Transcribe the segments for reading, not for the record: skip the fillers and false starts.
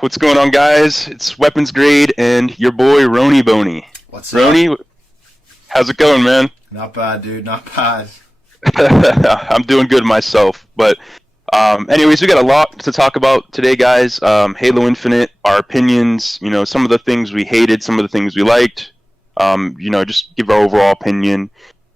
What's going on, guys? It's Wpns Grade and your boy Roniboney. What's up? Roni, how's it going, man? Not bad, dude. Not bad. I'm doing good myself. But anyways, we got a lot to talk about today, guys. Halo Infinite, our opinions, some of the things we hated, some of the things we liked. Just give our overall opinion.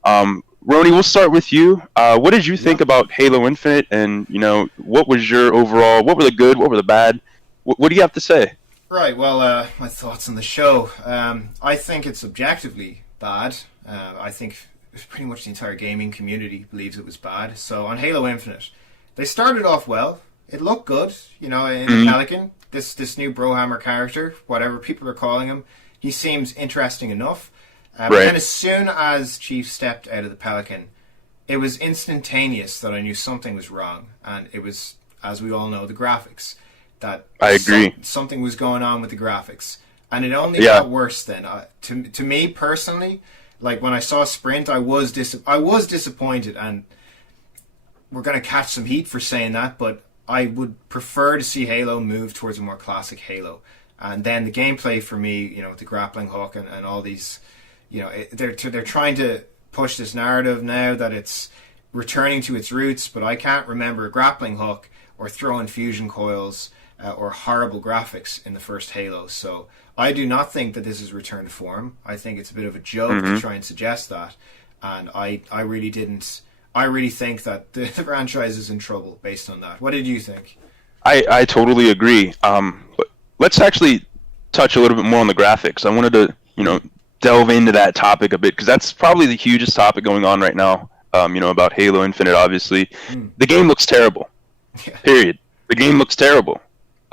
Roni, we'll start with you. What did you think about Halo Infinite, and what was your overall? What were the good? What were the bad? What do you have to say? Right. Well, my thoughts on the show. I think it's objectively bad. I think pretty much the entire gaming community believes it was bad. So on Halo Infinite, they started off well. It looked good, in the Pelican. This new Brohammer character, whatever people are calling him, he seems interesting enough. But then as soon as Chief stepped out of the Pelican, it was instantaneous that I knew something was wrong. And it was, as we all know, the graphics. That I agree. Something was going on with the graphics. And it only got worse then. To me personally, like when I saw Sprint, I was disappointed. And we're going to catch some heat for saying that, but I would prefer to see Halo move towards a more classic Halo. And then the gameplay for me, with the grappling hook and all these... they're trying to push this narrative now that it's returning to its roots, but I can't remember a grappling hook or throwing fusion coils or horrible graphics in the first Halo. So I do not think that this is return to form. I think it's a bit of a joke to try and suggest that, and I really didn't. I really think that the franchise is in trouble based on that. What did you think? I totally agree. But let's actually touch a little bit more on the graphics. I wanted to delve into that topic a bit, because that's probably the hugest topic going on right now. About Halo Infinite, obviously. The game looks terrible. Period. The game looks terrible.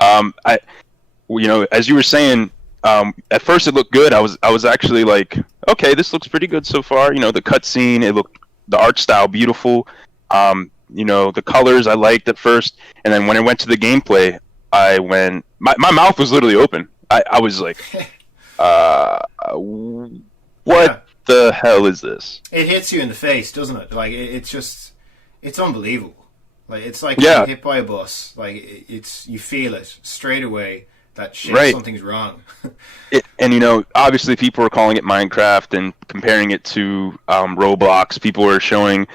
As you were saying, at first it looked good. I was actually like, okay, this looks pretty good so far. The cutscene, the art style beautiful. The colors I liked at first, and then when it went to the gameplay, my mouth was literally open. I was like, what the hell is this? It hits you in the face, doesn't it? Like it's unbelievable. Like it's like getting hit by a bus. Like you feel it straight away that something's wrong. Obviously people are calling it Minecraft and comparing it to Roblox. People are showing,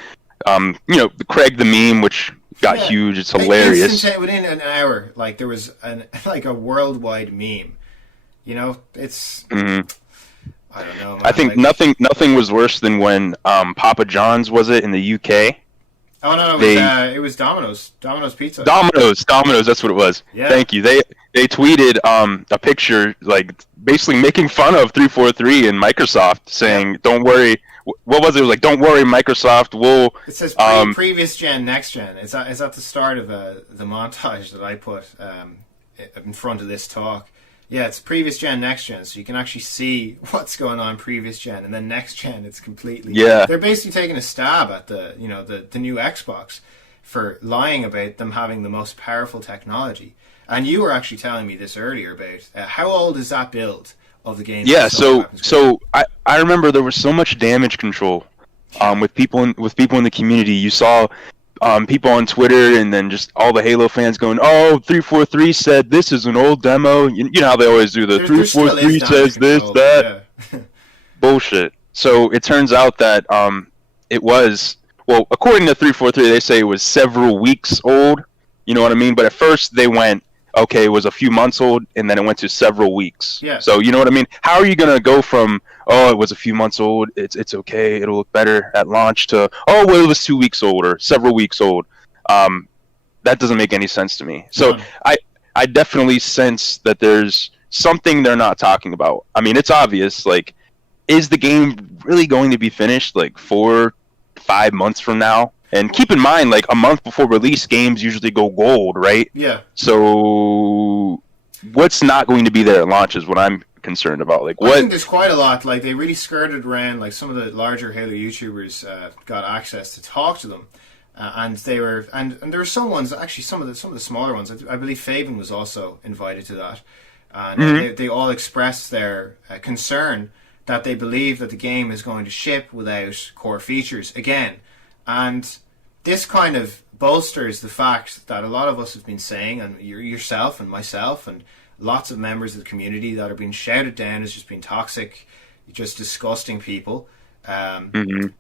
Craig the meme, which got huge. It's hilarious. Within an hour, like there was a worldwide meme. It's. I don't know, man. I think nothing was worse than when Papa John's, was it, in the UK? Oh no, it was Domino's Pizza. Domino's, that's what it was. Yeah. Thank you. They tweeted a picture, like basically making fun of 343 and Microsoft, saying, "Don't worry." What was it? It was like, "Don't worry, Microsoft will." It says previous gen, next gen. It's at the start of the montage that I put in front of this talk. Yeah, it's previous gen, next gen, so you can actually see what's going on previous gen, and then next gen, it's completely... Yeah. They're basically taking a stab at the new Xbox for lying about them having the most powerful technology. And you were actually telling me this earlier about how old is that build of the game? Yeah, so I remember there was so much damage control with people in the community. You saw people on Twitter, and then just all the Halo fans going, "Oh, 343 said this is an old demo." You know how they always do the 343 says this, that. Yeah. Bullshit. So it turns out that it was, well, according to 343, they say it was several weeks old. You know what I mean? But at first they went, okay, it was a few months old, and then it went to several weeks. Yeah. So you know what I mean? How are you gonna go from, oh, it was a few months old, it's okay, it'll look better at launch, to, oh, well, it was 2 weeks old or several weeks old? That doesn't make any sense to me. So I definitely sense that there's something they're not talking about. I mean, it's obvious. Like, is the game really going to be finished like 4-5 months from now? And keep in mind, like, a month before release, games usually go gold, right? Yeah. So what's not going to be there at launch is what I'm concerned about. Like, what? I think there's quite a lot. Like, they really skirted around. Like, some of the larger Halo YouTubers got access to talk to them, and they were and there were some ones, actually some of the smaller ones. I believe Faven was also invited to that, and they all expressed their concern that they believe that the game is going to ship without core features again. And this kind of bolsters the fact that a lot of us have been saying, and yourself and myself and lots of members of the community that are being shouted down as just being toxic, just disgusting people,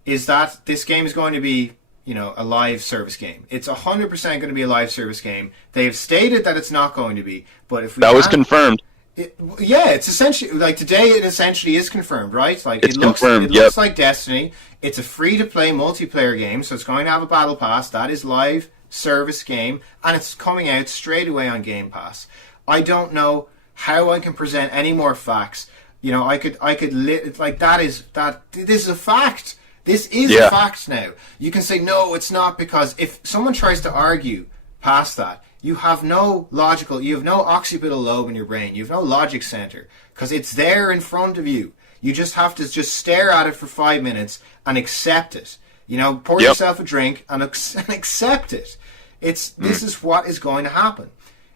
is that this game is going to be, a live service game. It's 100% going to be a live service game. They have stated that it's not going to be, but if we that was confirmed. It's essentially like today. It essentially is confirmed, right? Like it's confirmed. It looks like Destiny. It's a free-to-play multiplayer game, so it's going to have a battle pass. That is live service game, and it's coming out straight away on Game Pass. I don't know how I can present any more facts. That is this is a fact. This is a fact now. You can say no, it's not, because if someone tries to argue past that, you have no occipital lobe in your brain. You have no logic center, because it's there in front of you. You just have to just stare at it for 5 minutes and accept it. Pour yourself a drink and accept it. This is what is going to happen.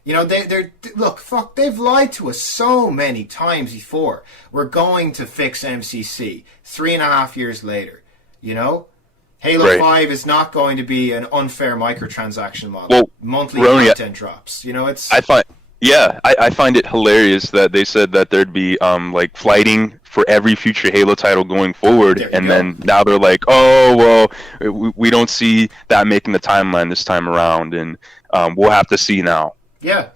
They've lied to us so many times before. We're going to fix MCC 3.5 years later. Halo 5 is not going to be an unfair microtransaction model. Well, monthly content drops. I find it hilarious that they said that there'd be flighting for every future Halo title going forward, and then now they're like, oh well, we don't see that making the timeline this time around, and we'll have to see now. Yeah.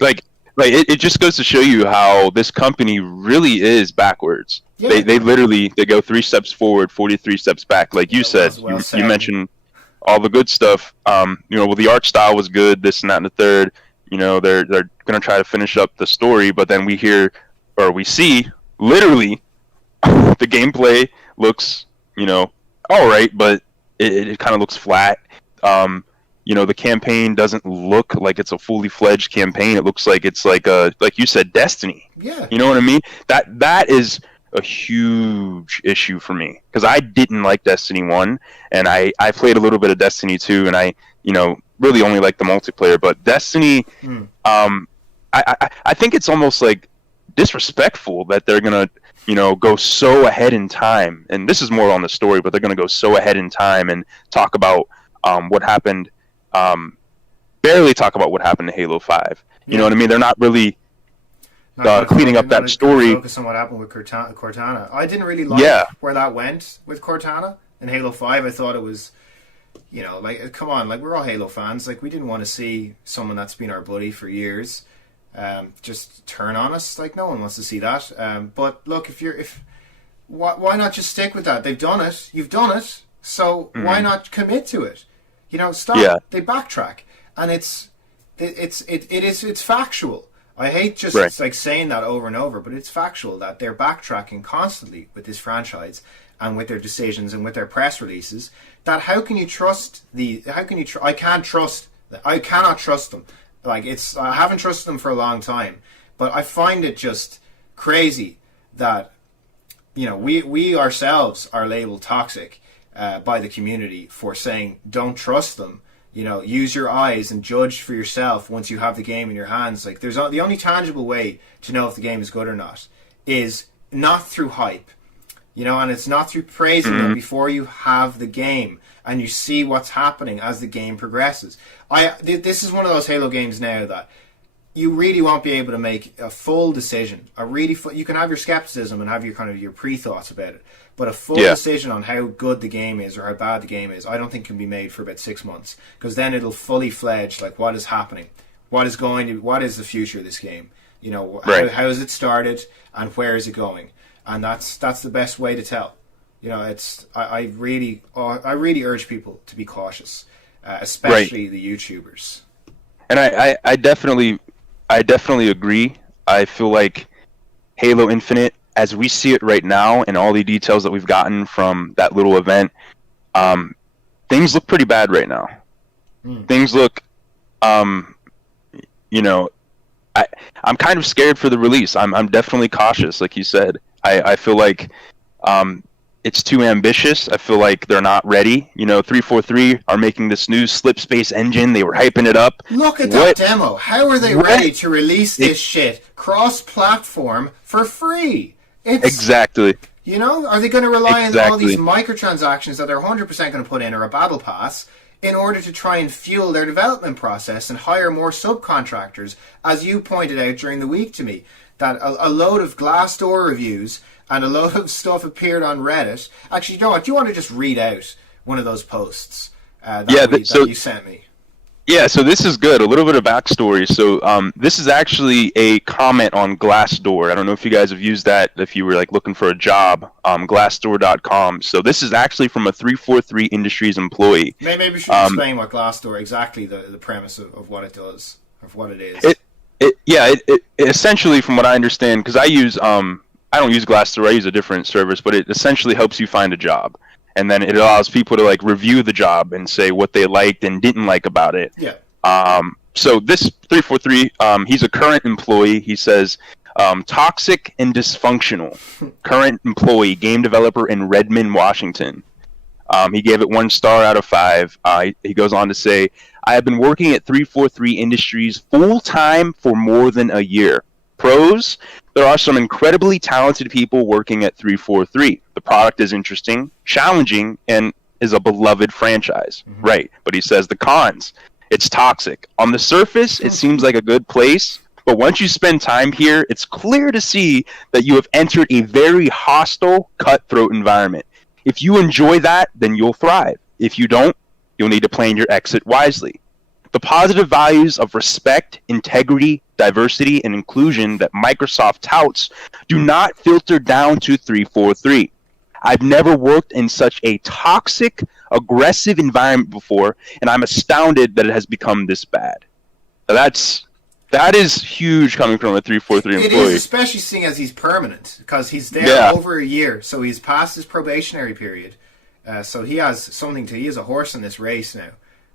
It just goes to show you how this company really is backwards. Yeah. They literally go 3 steps forward, 43 steps back. Like you said, you mentioned all the good stuff. The art style was good, this and that and the third. They're gonna try to finish up the story, but then we see literally the gameplay looks, all right, but it kind of looks flat. The campaign doesn't look like it's a fully fledged campaign. It looks like it's like you said, Destiny. Yeah. You know what I mean? That is a huge issue for me, because I didn't like Destiny 1, and I played a little bit of Destiny 2, and I really only like the multiplayer. But Destiny, I think it's almost like disrespectful that they're gonna go so ahead in time, and this is more on the story, but they're gonna go so ahead in time and talk about what happened. Barely talk about what happened to Halo 5. You know what I mean? They're not really cleaning up that story. Focus on what happened with Cortana. I didn't really like where that went with Cortana in Halo 5. I thought it was, come on, we're all Halo fans. We didn't want to see someone that's been our buddy for years just turn on us. No one wants to see that. But look, why not just stick with that? They've done it. You've done it. So why not commit to it? Stop. Yeah. They backtrack, and it's factual. I hate just saying that over and over, but it's factual that they're backtracking constantly with this franchise and with their decisions and with their press releases. That how can you trust I cannot trust them. I haven't trusted them for a long time, but I find it just crazy that we ourselves are labeled toxic by the community for saying don't trust them. Use your eyes and judge for yourself once you have the game in your hands. The only tangible way to know if the game is good or not is not through hype, and it's not through praising them before you have the game and you see what's happening as the game progresses. This is one of those Halo games now that you really won't be able to make a full decision. You can have your skepticism and have your pre-thoughts about it, but a full decision on how good the game is or how bad the game is, I don't think can be made for about 6 months, because then it'll fully fledged what is happening, what is the future of this game. How is it started and where is it going, and that's the best way to tell. I really urge people to be cautious, especially the YouTubers. And I definitely agree. I feel like Halo Infinite, as we see it right now, and all the details that we've gotten from that little event, things look pretty bad right now. Things look, I'm kind of scared for the release. I'm definitely cautious, like you said. I feel like it's too ambitious. I feel like they're not ready. 343 are making this new slip space engine. They were hyping it up. Look at that demo. How are they ready to release this shit cross-platform for free? Exactly. Are they going to rely on all these microtransactions that they're 100% going to put in, or a battle pass? in order to try and fuel their development process and hire more subcontractors, as you pointed out during the week to me, that a load of Glassdoor reviews and a load of stuff appeared on Reddit. Actually, you know what? Do you want to just read out one of those posts that you sent me? Yeah, so this is good. A little bit of backstory. So this is actually a comment on Glassdoor. I don't know if you guys have used that if you were like looking for a job, Glassdoor.com. So this is actually from a 343 Industries employee. Maybe we should explain what Glassdoor, exactly the premise of what it does, of what it is. It essentially, from what I understand, because I don't use Glassdoor, I use a different service, but it essentially helps you find a job. And then it allows people to like review the job and say what they liked and didn't like about it. Yeah. So this 343, he's a current employee. He says, toxic and dysfunctional. Current employee, game developer in Redmond, Washington. He gave it 1 star out of 5. He goes on to say, I have been working at 343 Industries full-time for more than a year. Pros, there are some incredibly talented people working at 343. The product is interesting, challenging, and is a beloved franchise. Mm-hmm. Right, but he says the cons, it's toxic. On the surface, it seems like a good place, but once you spend time here, it's clear to see that you have entered a very hostile, cutthroat environment. If you enjoy that, then you'll thrive. If you don't, you'll need to plan your exit wisely. The positive values of respect, integrity, diversity, and inclusion that Microsoft touts do not filter down to 343. I've never worked in such a toxic, aggressive environment before, and I'm astounded that it has become this bad. So that is huge coming from a 343 employee. It is, especially seeing as he's permanent, because he's there over a year, so he's past his probationary period. So he has he is a horse in this race now.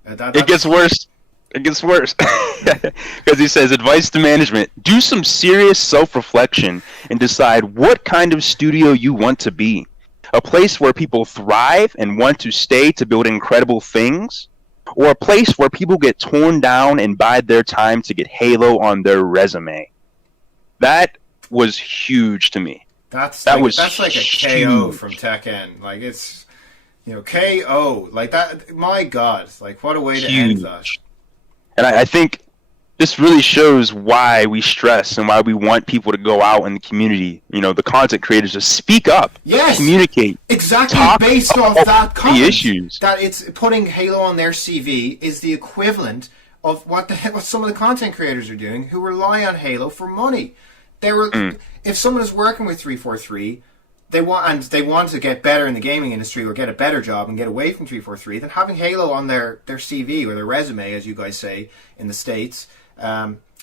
It gets worse. It gets worse. Because he says, advice to management, do some serious self-reflection and decide what kind of studio you want to be. A place where people thrive and want to stay to build incredible things, or a place where people get torn down and bide their time to get Halo on their resume. That was huge to me. That's like a KO from Tekken. Like, it's, KO. Like, that, my God. Like, what a way to end that. And I think this really shows why we stress and why we want people to go out in the community, the content creators, to speak up, communicate. Exactly, based off that comment. The issues. That it's putting Halo on their CV is the equivalent of what some of the content creators are doing who rely on Halo for money. If someone is working with 343, they want to get better in the gaming industry or get a better job and get away from 343, then having Halo on their CV or their resume, as you guys say in the States,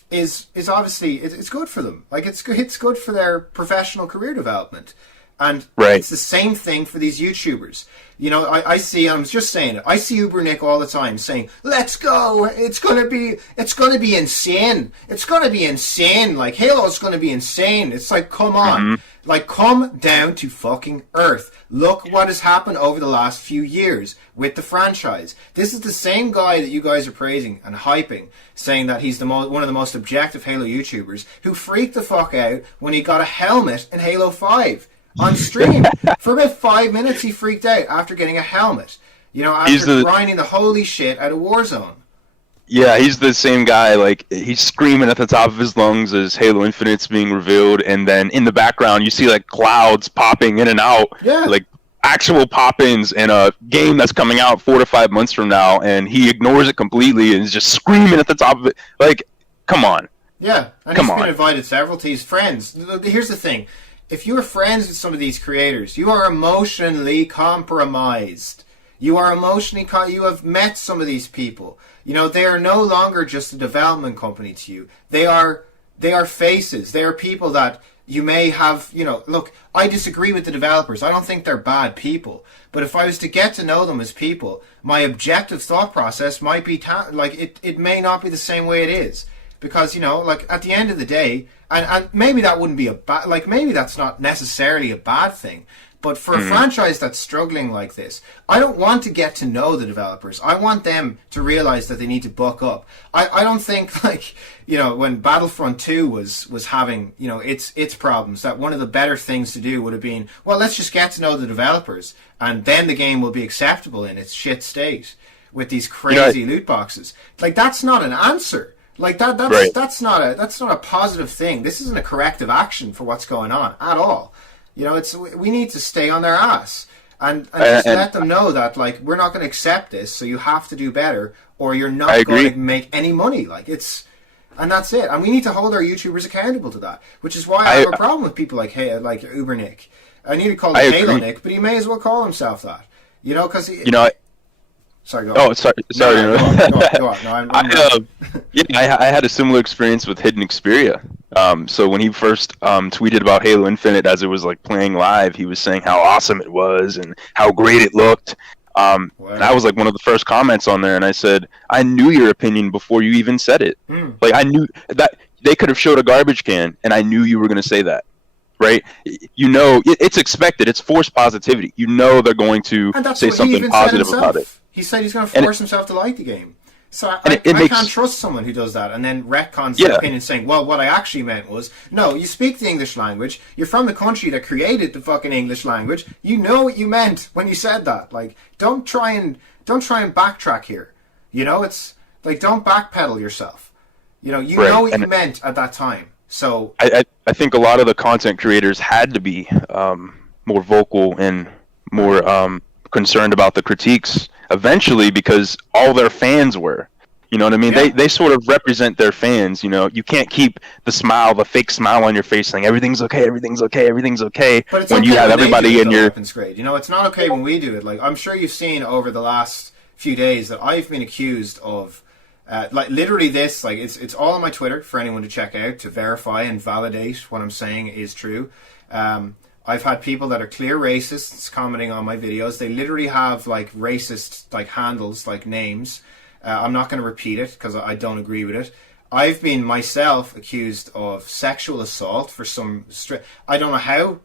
is obviously it's good for them. Like, it's good for their professional career development. And It's the same thing for these YouTubers. I see Uber Nick all the time saying, let's go, it's gonna be insane. It's gonna be insane. Like, Halo's gonna be insane. It's like, come on. Mm-hmm. Like, come down to fucking earth. Look what has happened over the last few years with the franchise. This is the same guy that you guys are praising and hyping, saying that he's one of the most objective Halo YouTubers, who freaked the fuck out when he got a helmet in Halo 5. On stream. For about 5 minutes he freaked out after getting a helmet. After grinding the holy shit out of Warzone. Yeah, he's the same guy. Like, he's screaming at the top of his lungs as Halo Infinite's being revealed, and then in the background you see like clouds popping in and out. Yeah. Like actual pop-ins in a game that's coming out 4 to 5 months from now, and he ignores it completely and is just screaming at the top of it. Like, come on. Yeah, and he's been invited several to his friends. Here's the thing. If you're friends with some of these creators, you are emotionally compromised. You have met some of these people. They are no longer just a development company to you. They are faces. They are people that you may have, look, I disagree with the developers. I don't think they're bad people. But if I was to get to know them as people, my objective thought process might be, it may not be the same way it is. Because, at the end of the day, and maybe that wouldn't be maybe that's not necessarily a bad thing. But for a franchise that's struggling like this, I don't want to get to know the developers. I want them to realize that they need to buck up. I don't think, when Battlefront 2 was having, its problems, that one of the better things to do would have been, well, let's just get to know the developers, and then the game will be acceptable in its shit state. with these crazy loot boxes. Like, that's not an answer. Like that's not a positive thing. This isn't a corrective action for what's going on at all. We need to stay on their ass and just let them know that, like, we're not going to accept this. So you have to do better, or you're not going to make any money. And that's it. And we need to hold our YouTubers accountable to that. Which is why I have a problem with people like Uber Nick. I need to call him Halo Nick, but he may as well call himself that. Because sorry, go on. Oh, sorry. No, go on. No, I had a similar experience with Hidden Xperia. So when he first tweeted about Halo Infinite as it was like playing live, he was saying how awesome it was and how great it looked. And I was like one of the first comments on there, and I said, I knew your opinion before you even said it. Like, I knew that they could have showed a garbage can, and I knew you were going to say that. Right? It's expected. It's forced positivity. They're going to say something positive about it. He said he's going to force himself to like the game. So I can't trust someone who does that and then retcons their opinion, saying, well, what I actually meant was, no, you speak the English language. You're from the country that created the fucking English language. You know what you meant when you said that. Like, don't try and backtrack here. It's like, don't backpedal yourself. You know what you meant at that time. So I think a lot of the content creators had to be more vocal and more concerned about the critiques eventually, because all their fans were. You know what I mean? Yeah. They sort of represent their fans. You can't keep the fake smile on your face saying everything's okay, but it's when you have everybody in your Wpns Grade. It's not okay when we do it. Like, I'm sure you've seen over the last few days that I've been accused of literally this. Like, it's all on my Twitter for anyone to check out to verify and validate what I'm saying is true. I've had people that are clear racists commenting on my videos. They literally have like racist like handles, like names. I'm not going to repeat it because I don't agree with it. I've been myself accused of sexual assault for some I don't know how.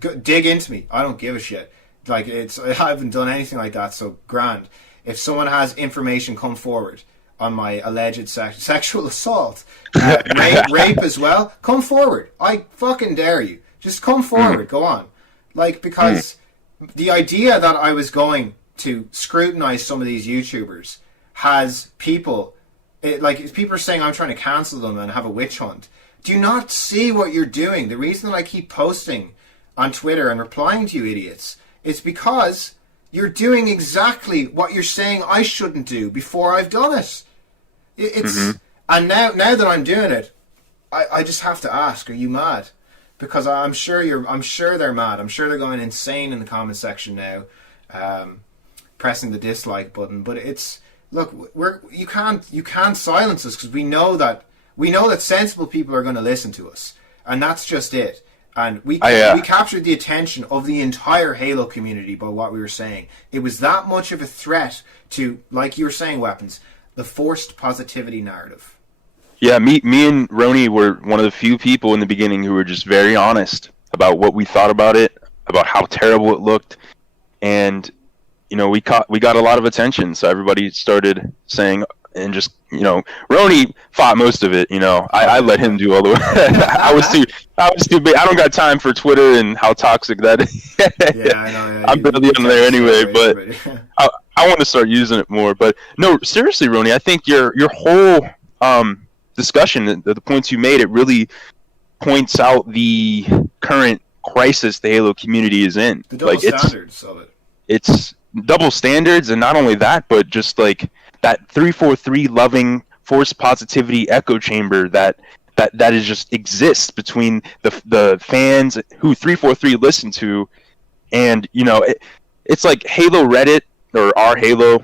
Dig into me. I don't give a shit. Like, I haven't done anything like that. So grand. If someone has information, come forward on my alleged sexual assault, rape as well. Come forward. I fucking dare you. Just come forward. Go on. Like, because the idea that I was going to scrutinize some of these YouTubers has people, people are saying I'm trying to cancel them and have a witch hunt. Do you not see what you're doing? The reason that I keep posting on Twitter and replying to you idiots is because you're doing exactly what you're saying I shouldn't do before I've done it. And now that I'm doing it, I just have to ask, are you mad? Because I'm sure they're mad. I'm sure they're going insane in the comment section now, pressing the dislike button. But you can't silence us, because we know that sensible people are going to listen to us, and that's just it. And we captured the attention of the entire Halo community by what we were saying. It was that much of a threat to, like you were saying, Wpns, the forced positivity narrative. Yeah, me and Roni were one of the few people in the beginning who were just very honest about what we thought about it, about how terrible it looked, and we got a lot of attention. So everybody started saying, and just Roni fought most of it. I let him do all the work. I was too big. I don't got time for Twitter and how toxic that is. Yeah, I know. Yeah, I'm barely on there anyway, but I want to start using it more. But no, seriously, Roni, I think your whole discussion, the points you made, it really points out the current crisis the Halo community is in. The double standards of it. It's double standards, and not only that, but just like that 343 loving forced positivity echo chamber that is just exists between the fans who 343 listen to, and it's like Halo Reddit or our Halo.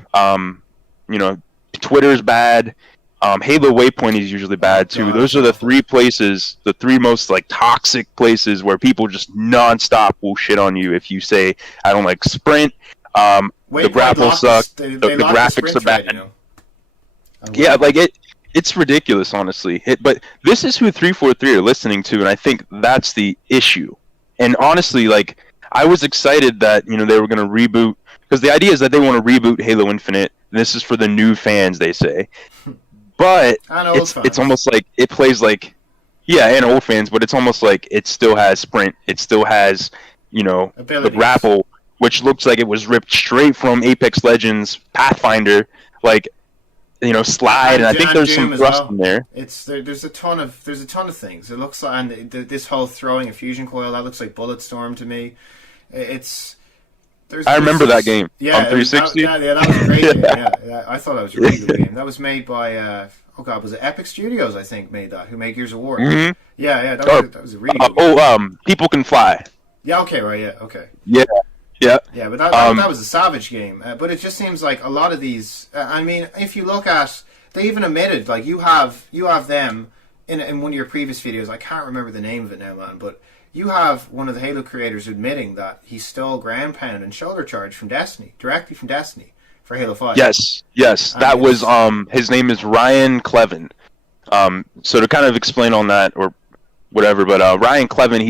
Twitter's bad. Halo Waypoint is usually bad too. Those are the three most like toxic places where people just nonstop will shit on you if you say I don't like Sprint. The grapple sucks. The graphics are bad. Yeah, like it's ridiculous, honestly. But this is who 343 are listening to, and I think that's the issue. And honestly, like, I was excited that they were going to reboot, because the idea is that they want to reboot Halo Infinite. And this is for the new fans, they say. But it's almost like it plays like, and old fans, but it's almost like it still has Sprint. It still has, the grapple, which looks like it was ripped straight from Apex Legends Pathfinder, like, slide, and I think there's some thrust in there. There's a ton of things. It looks like, and this whole throwing a fusion coil, that looks like Bulletstorm to me. I remember that game on 360. That was a great game. Yeah, I thought that was a really good game. That was made by was it Epic Studios? I think made that. Who made Gears of War? Mm-hmm. Yeah. That was a really good game. People Can Fly. Yeah. Okay. Right. Yeah. Okay. Yeah. Yeah. Yeah, but that was a savage game. But it just seems like a lot of these. I mean, if you look at, they even admitted, like, you have them in one of your previous videos. I can't remember the name of it now, man. But you have one of the Halo creators admitting that he stole ground pound and shoulder charge from Destiny, directly from Destiny, for Halo 5. Yes. That was his name is Ryan Clevin. So to kind of explain on that or whatever, but Ryan Clevin,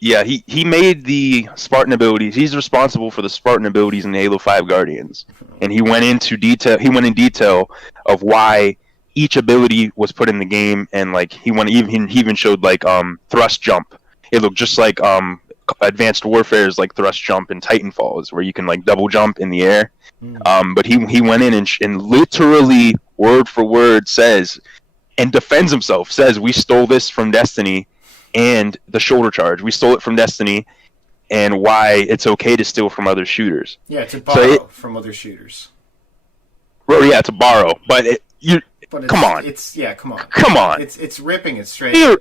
he made the Spartan abilities. He's responsible for the Spartan abilities in the Halo 5 Guardians, and he went in detail of why each ability was put in the game, and like he even showed like thrust jump. It looked just like Advanced Warfare's like thrust jump in Titanfalls, where you can like double jump in the air. But he went in and literally word for word says and defends himself. Says we stole this from Destiny, and the shoulder charge. We stole it from Destiny, and why it's okay to steal from other shooters. Yeah, to borrow from other shooters. Well, yeah, to borrow, but come on. Come on. It's ripping it straight.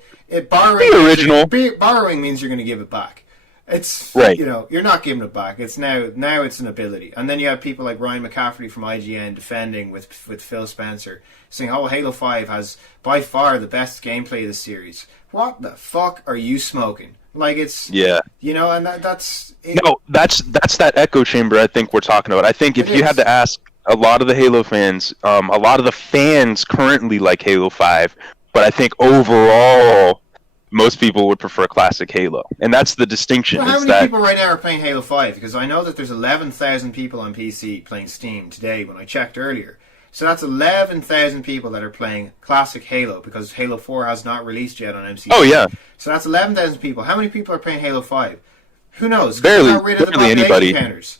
Borrowing, the original. Borrowing means you're going to give it back. It's right. You're not giving it back. It's now it's an ability. And then you have people like Ryan McCaffrey from IGN defending with Phil Spencer, saying, "Oh, Halo 5 has by far the best gameplay of the series." What the fuck are you smoking? Like, it's and that's it. No, that's that echo chamber I think we're talking about. I think if you had to ask a lot of the Halo fans, a lot of the fans currently like Halo 5, but I think overall most people would prefer classic Halo, and that's the distinction. Well, how many people right now are playing Halo 5? Because I know that there's 11,000 people on PC playing Steam today when I checked earlier. So that's 11,000 people that are playing classic Halo, because Halo 4 has not released yet on MCC. Oh yeah. So that's 11,000 people. How many people are playing Halo 5? Who knows? Barely anybody. Counters.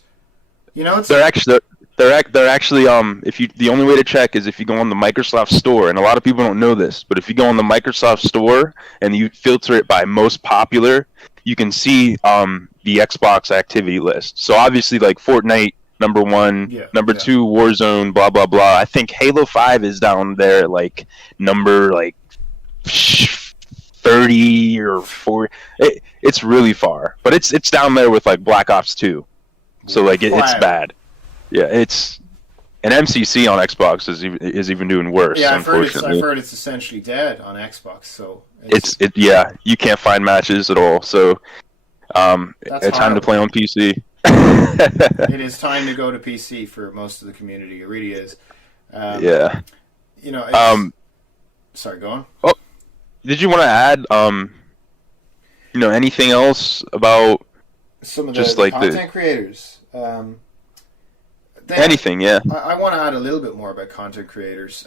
It's They're actually the only way to check is if you go on the Microsoft Store, and a lot of people don't know this, but if you go on the Microsoft Store and you filter it by most popular, you can see the Xbox activity list. So obviously, like Fortnite, number 1, number 2, Warzone, blah blah blah. I think Halo 5 is down there, like number 30 or 40. It's really far, but it's down there with like Black Ops 2. So like it's bad. Yeah, it's an MCC on Xbox is even doing worse. Yeah, unfortunately. I've heard it's essentially dead on Xbox. So you can't find matches at all. So it's time to play on PC. It is time to go to PC for most of the community. It really is. Sorry, go on. Oh, did you want to add anything else about some of the content creators? Anything, yeah. I want to add a little bit more about content creators.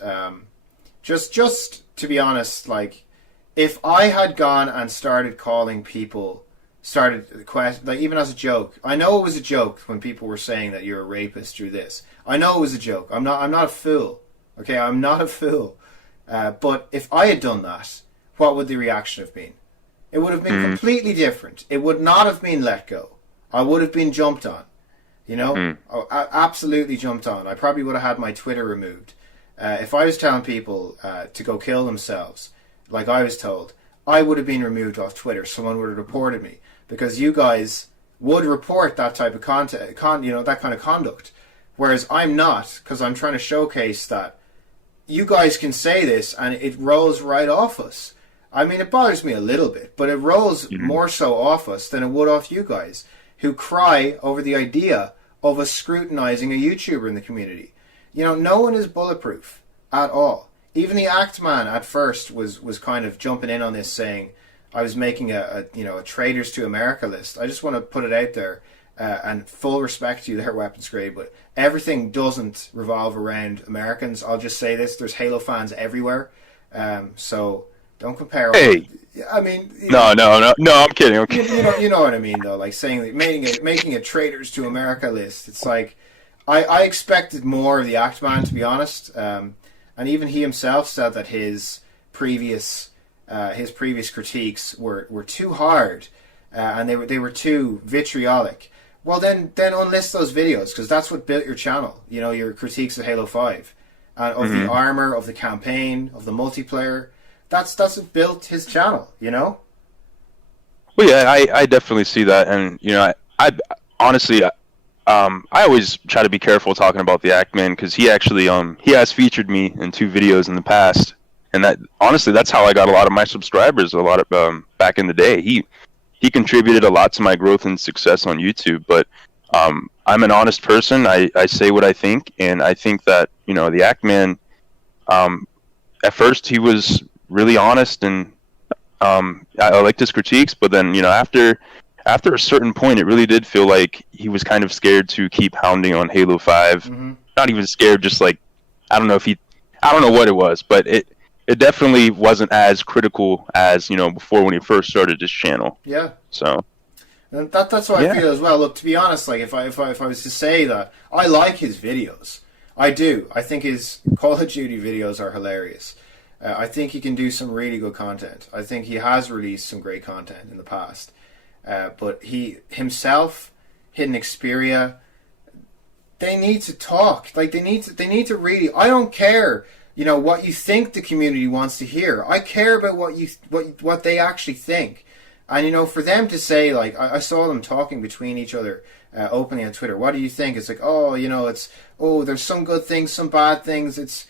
Just to be honest, like, if I had gone and started calling people, like, even as a joke, I know it was a joke when people were saying that you're a rapist through this. I know it was a joke. I'm not a fool. Okay, I'm not a fool. But if I had done that, what would the reaction have been? It would have been completely different. It would not have been let go. I would have been jumped on. Absolutely jumped on. I probably would have had my Twitter removed. If I was telling people to go kill themselves, like I was told, I would have been removed off Twitter. Someone would have reported me, because you guys would report that type of content, that kind of conduct. Whereas I'm not, because I'm trying to showcase that you guys can say this and it rolls right off us. I mean, it bothers me a little bit, but it rolls more so off us than it would off you guys, who cry over the idea of us scrutinizing a YouTuber in the community. No one is bulletproof at all. Even the Act Man at first was kind of jumping in on this, saying I was making a traitors to America list. I just want to put it out there, and full respect to you there, Wpns Grade, but everything doesn't revolve around Americans. I'll just say this: there's Halo fans everywhere. So Don't compare. Hey. I mean, no, I'm kidding. Okay. You know what I mean, though. Like saying that making a traitors to America list. It's like I expected more of the Act Man, to be honest. And even he himself said that his previous critiques were too hard, and they were too vitriolic. Well, then unlist those videos, because that's what built your channel. You know, your critiques of Halo 5, of the armor, of the campaign, of the multiplayer. That's what built his channel, you know? Well, yeah, I definitely see that, and you know, I honestly, I always try to be careful talking about the Ackman, because he actually he has featured me in 2 videos in the past, and that honestly, that's how I got a lot of my subscribers. A lot of back in the day, he contributed a lot to my growth and success on YouTube. But I'm an honest person. I say what I think, and I think that, you know, the Ackman, at first he was really honest, and I liked his critiques, but then, you know, after a certain point, it really did feel like he was kind of scared to keep hounding on Halo 5. Not even scared, just like, I don't know what it was, but it definitely wasn't as critical as, you know, before when he first started his channel. Yeah. So and that's what I feel as well. Look, to be honest, like if I was to say that I like his videos, I do. I think his Call of Duty videos are hilarious. I think he can do some really good content. I think he has released some great content in the past. But he himself, Hidden Xperia, they need to talk. Like they need to really. I don't care, you know, what you think the community wants to hear. I care about what they actually think. And you know, for them to say, like, I saw them talking between each other openly on Twitter. What do you think? It's like, oh, you know, there's some good things, some bad things. It's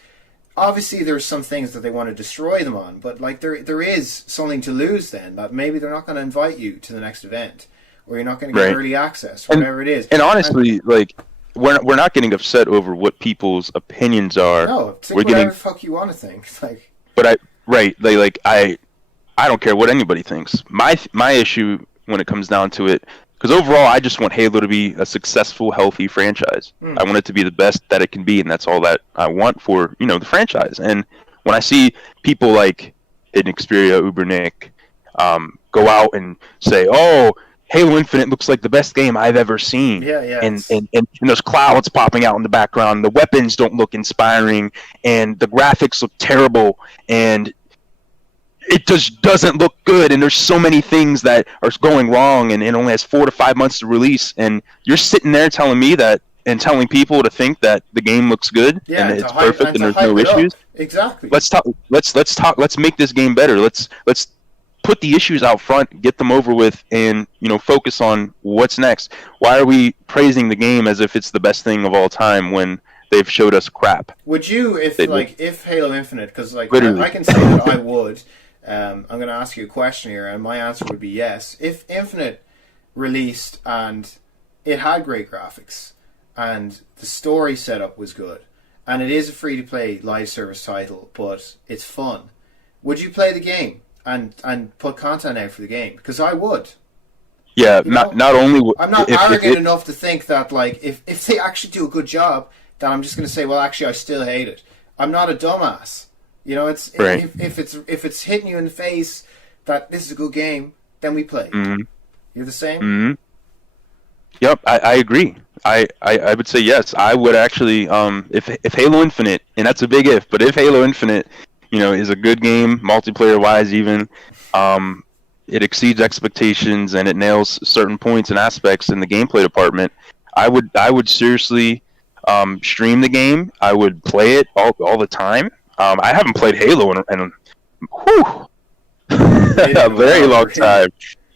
obviously there's some things that they want to destroy them on, but like there is something to lose then, that maybe they're not going to invite you to the next event, or you're not going to get early access, whatever it is. And honestly, like we're not getting upset over what people's opinions are. No, think whatever the fuck you want to think. Like, but I don't care what anybody thinks. My issue when it comes down to it, because overall, I just want Halo to be a successful, healthy franchise. I want it to be the best that it can be, and that's all that I want for, you know, the franchise. And when I see people like Hidden Xperia, Ubernick, go out and say, "Oh, Halo Infinite looks like the best game I've ever seen," and there's clouds popping out in the background, the weapons don't look inspiring, and the graphics look terrible, and it just doesn't look good, and there's so many things that are going wrong, and it only has 4 to 5 months to release, and you're sitting there telling me that, and telling people to think that the game looks good and it's perfect and there's no issues. Exactly. Let's talk. Let's make this game better. Let's put the issues out front, get them over with, and, you know, focus on what's next. Why are we praising the game as if it's the best thing of all time when they've showed us crap? Would you, if Halo Infinite, because like I can say that I would. I'm going to ask you a question here, and my answer would be yes. If Infinite released and it had great graphics, and the story setup was good, and it is a free-to-play live service title, but it's fun, would you play the game and put content out for the game? Because I would. Yeah, not only I'm not arrogant enough to think that, like, if they actually do a good job, that I'm just going to say, well, actually, I still hate it. I'm not a dumbass. You know, it's right. if it's hitting you in the face that this is a good game, then we play. You're the same? Yep, I agree. I would say yes. I would actually, if Halo Infinite, and that's a big if, but if Halo Infinite, you know, is a good game, multiplayer wise even, it exceeds expectations and it nails certain points and aspects in the gameplay department, I would seriously stream the game. I would play it all the time. I haven't played Halo in a very long time.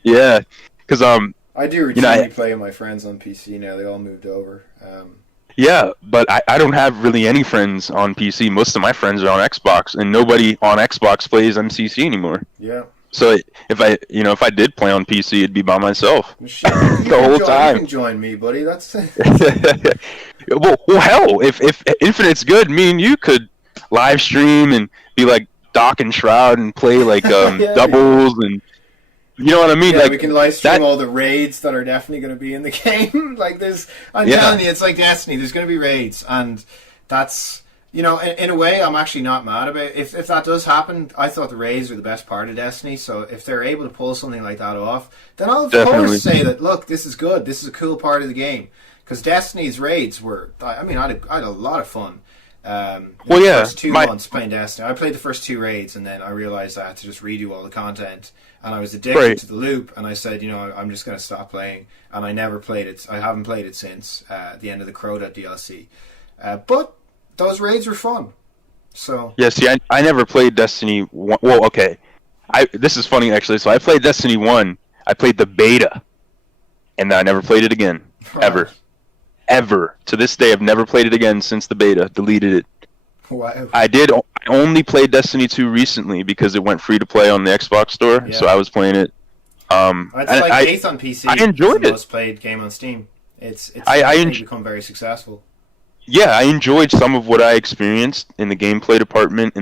Yeah, because I do routinely play with my friends on PC now. They all moved over. Yeah, but I don't have really any friends on PC. Most of my friends are on Xbox, and nobody on Xbox plays MCC anymore. Yeah. So if I did play on PC, it'd be by myself the whole time. You can join me, buddy. That's well, hell, if Infinite's good, me and you could live stream and be like Doc and Shroud and play like doubles and you know what I mean. Yeah, like we can live stream all the raids that are definitely going to be in the game. Like I'm telling you, it's like Destiny. There's going to be raids, and that's You know, in a way, I'm actually not mad about it. If that does happen, I thought the raids were the best part of Destiny. So if they're able to pull something like that off, then I'll of Definitely. course say that. Look, this is good. This is a cool part of the game. Because Destiny's raids were, I mean, I had a lot of fun. Well, The yeah, first 2 months playing Destiny, I played the first 2 raids, and then I realized I had to just redo all the content, and I was addicted right. to the loop. And I said, you know, I'm just going to stop playing, and I never played it. I haven't played it since the end of the Crota DLC. But those raids were fun. So Yeah, see, I never played Destiny 1. Well, okay. This is funny, actually. So I played Destiny 1. I played the beta, and then I never played it again. Ever. Ever. To this day, I've never played it again since the beta. Deleted it. wow. I only played Destiny 2 recently because it went free to play on the Xbox store, Yeah. so I was playing it. It's like I, eighth on PC. I enjoyed it's the it. most played game on Steam. It's become very successful. Yeah, I enjoyed some of what I experienced in the gameplay department.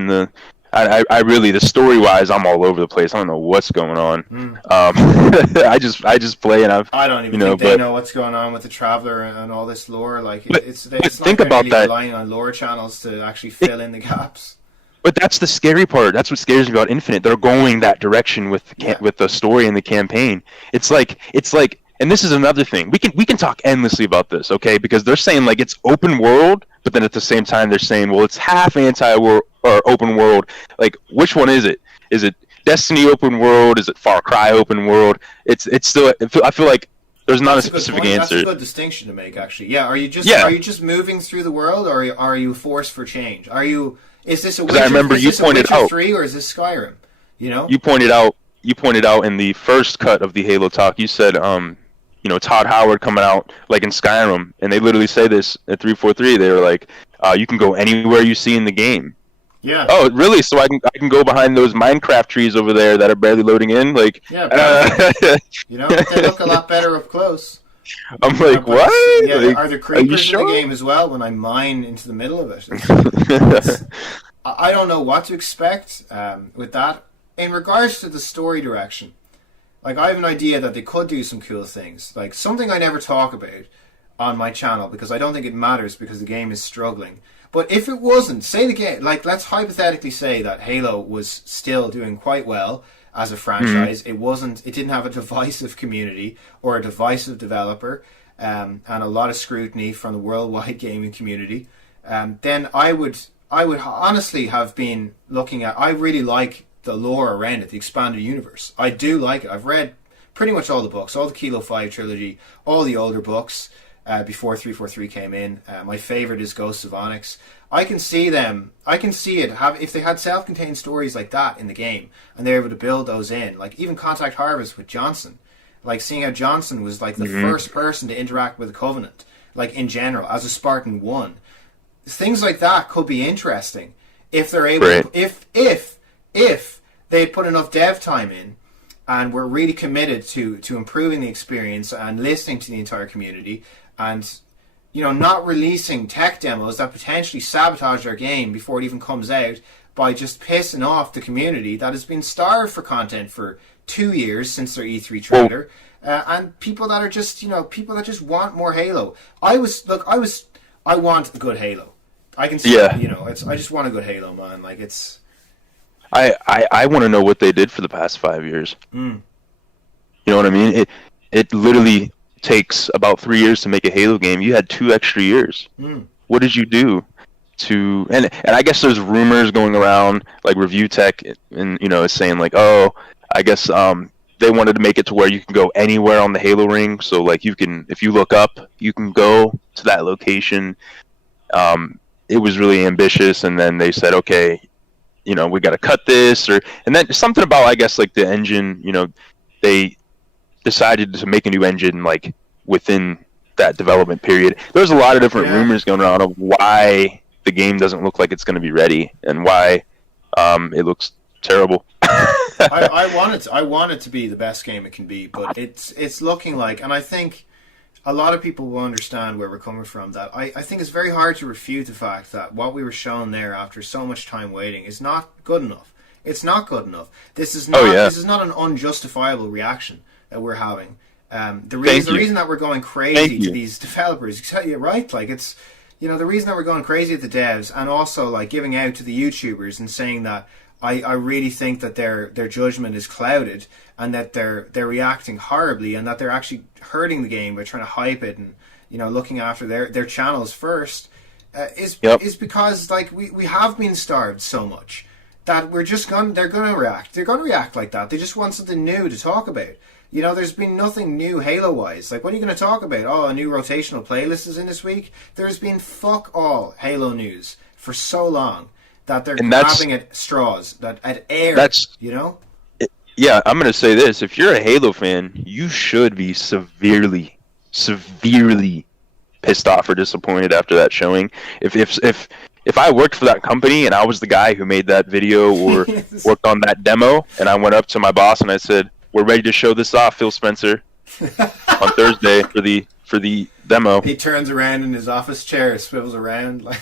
I really, the story wise, I'm all over the place. I don't know what's going on. I just play and I don't even think they know what's going on with the Traveler and all this lore. Like it's not think about really that. relying on lore channels to actually fill in the gaps. But that's the scary part. That's what scares me about Infinite. They're going that direction with the story and the campaign. It's like, and this is another thing. We can talk endlessly about this, okay? Because they're saying like it's open world, but then at the same time they're saying, well, it's half anti-world or open world. Like, which one is it? Is it Destiny open world? Is it Far Cry open world? It's still. I feel like there's not a specific answer. That's a good distinction to make, actually. Yeah. Are you just moving through the world, or are you forced for change? Is this a Witcher, I remember you pointed out 3 or is this Skyrim? You know? You pointed out in the first cut of the Halo talk, you said Todd Howard coming out like in Skyrim, and they literally say this at 343. They were like, you can go anywhere you see in the game. Yeah. Oh, really? So I can go behind those Minecraft trees over there that are barely loading in, like. Yeah. They look a lot better up close. I'm like, what? Yeah, like, are there creepers in the game as well when I mine into the middle of it? I don't know what to expect with that. In regards to the story direction, like I have an idea that they could do some cool things. Like something I never talk about on my channel because I don't think it matters because the game is struggling. But if it wasn't, say the game, like let's hypothetically say that Halo was still doing quite well as a franchise. It didn't have a divisive community or a divisive developer, and a lot of scrutiny from the worldwide gaming community. Then I would honestly have been looking at. I really like the lore around it, the expanded universe. I do like it. I've read pretty much all the books, all the Kilo 5 trilogy, all the older books before 343 came in. My favorite is Ghosts of Onyx. I can see it if they had self-contained stories like that in the game and they're able to build those in, like even Contact Harvest with Johnson, like seeing how Johnson was like the first person to interact with the Covenant, like in general as a Spartan 1. Things like that could be interesting if they're able if they put enough dev time in and were really committed to improving the experience and listening to the entire community and not releasing tech demos that potentially sabotage their game before it even comes out by just pissing off the community that has been starved for content for 2 years since their E3 trailer, and people that are just people that just want more Halo. I want a good Halo. I can see I just want a good Halo, man. Like it's. I want to know what they did for the past 5 years. You know what I mean? It literally takes about 3 years to make a Halo game. You had 2 extra years. What did you do to? And I guess there's rumors going around, like Review Tech, and is saying like, oh, I guess they wanted to make it to where you can go anywhere on the Halo ring. So like if you look up, you can go to that location. It was really ambitious, and then they said, okay, we got to cut this, and then something about, I guess, like the engine, they decided to make a new engine like within that development period. There's a lot of different rumors going around of why the game doesn't look like it's going to be ready and why it looks terrible. I want it to be the best game it can be, but it's looking like, and I think a lot of people will understand where we're coming from, that I think it's very hard to refute the fact that what we were shown there after so much time waiting is not good enough. It's not good enough. This is not an unjustifiable reaction that we're having. The reason that we're going crazy to these developers, right? Like it's, you know, the reason that we're going crazy at the devs and also like giving out to the YouTubers and saying that I really think that their judgment is clouded and that they're reacting horribly and that they're actually hurting the game by trying to hype it and, you know, looking after their channels first is because like we have been starved so much that they're gonna react like that. They just want something new to talk about. You know, there's been nothing new Halo-wise. Like, what are you going to talk about? Oh, a new rotational playlist is in this week? There's been fuck all Halo news for so long that they're grabbing at straws, at air, you know? Yeah, I'm going to say this. If you're a Halo fan, you should be severely pissed off or disappointed after that showing. If I worked for that company and I was the guy who made that video or worked on that demo, and I went up to my boss and I said, "We're ready to show this off, Phil Spencer, on Thursday for the demo." He turns around in his office chair, swivels around like,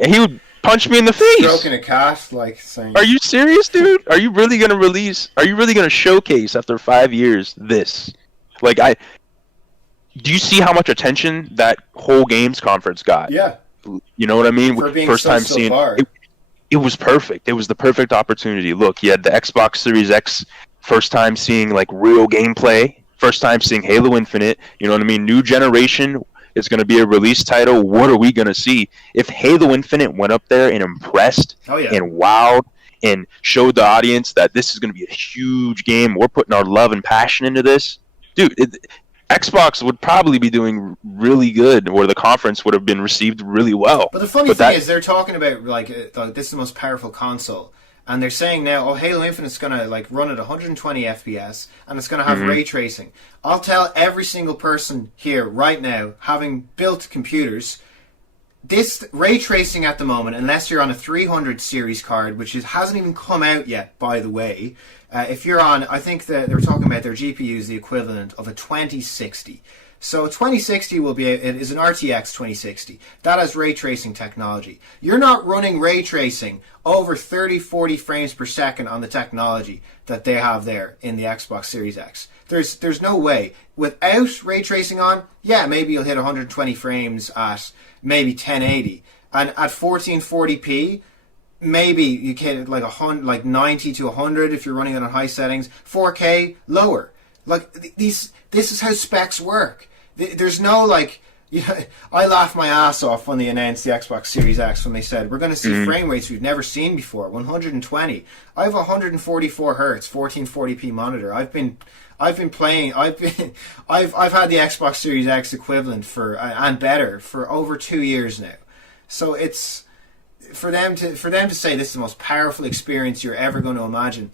and he would punch me in the face. Stroking a cat, like saying, "Are you serious, dude? Are you really gonna release? Are you really gonna showcase after 5 years this? Like, do you see how much attention that whole games conference got? Yeah, you know what I mean. For being First time seeing it, it was perfect. It was the perfect opportunity. Look, you had the Xbox Series X. First time seeing like real gameplay. First time seeing Halo Infinite. You know what I mean? New generation is going to be a release title. What are we going to see? If Halo Infinite went up there and impressed and wowed and showed the audience that this is going to be a huge game, we're putting our love and passion into this, dude, Xbox would probably be doing really good, or the conference would have been received really well. But the funny thing is, they're talking about like this is the most powerful console. And they're saying now, oh, Halo Infinite's going to like run at 120 FPS and it's going to have ray tracing. I'll tell every single person here right now, having built computers, this ray tracing at the moment, unless you're on a 300 series card, which hasn't even come out yet, by the way, if you're on, I think that they were talking about their GPU is the equivalent of a 2060. So 2060 is an RTX 2060. That has ray tracing technology. You're not running ray tracing over 30, 40 frames per second on the technology that they have there in the Xbox Series X. There's no way. Without ray tracing on, yeah, maybe you'll hit 120 frames at maybe 1080. And at 1440p, maybe you can like 90 to 100 if you're running it on high settings. 4K, lower. Like this is how specs work. There's no like, you know, I laughed my ass off when they announced the Xbox Series X when they said we're going to see frame rates we've never seen before, 120. I have a 144 hertz 1440p monitor. I've been playing. I've had the Xbox Series X equivalent for and better for over 2 years now. So it's for them to say this is the most powerful experience you're ever going to imagine.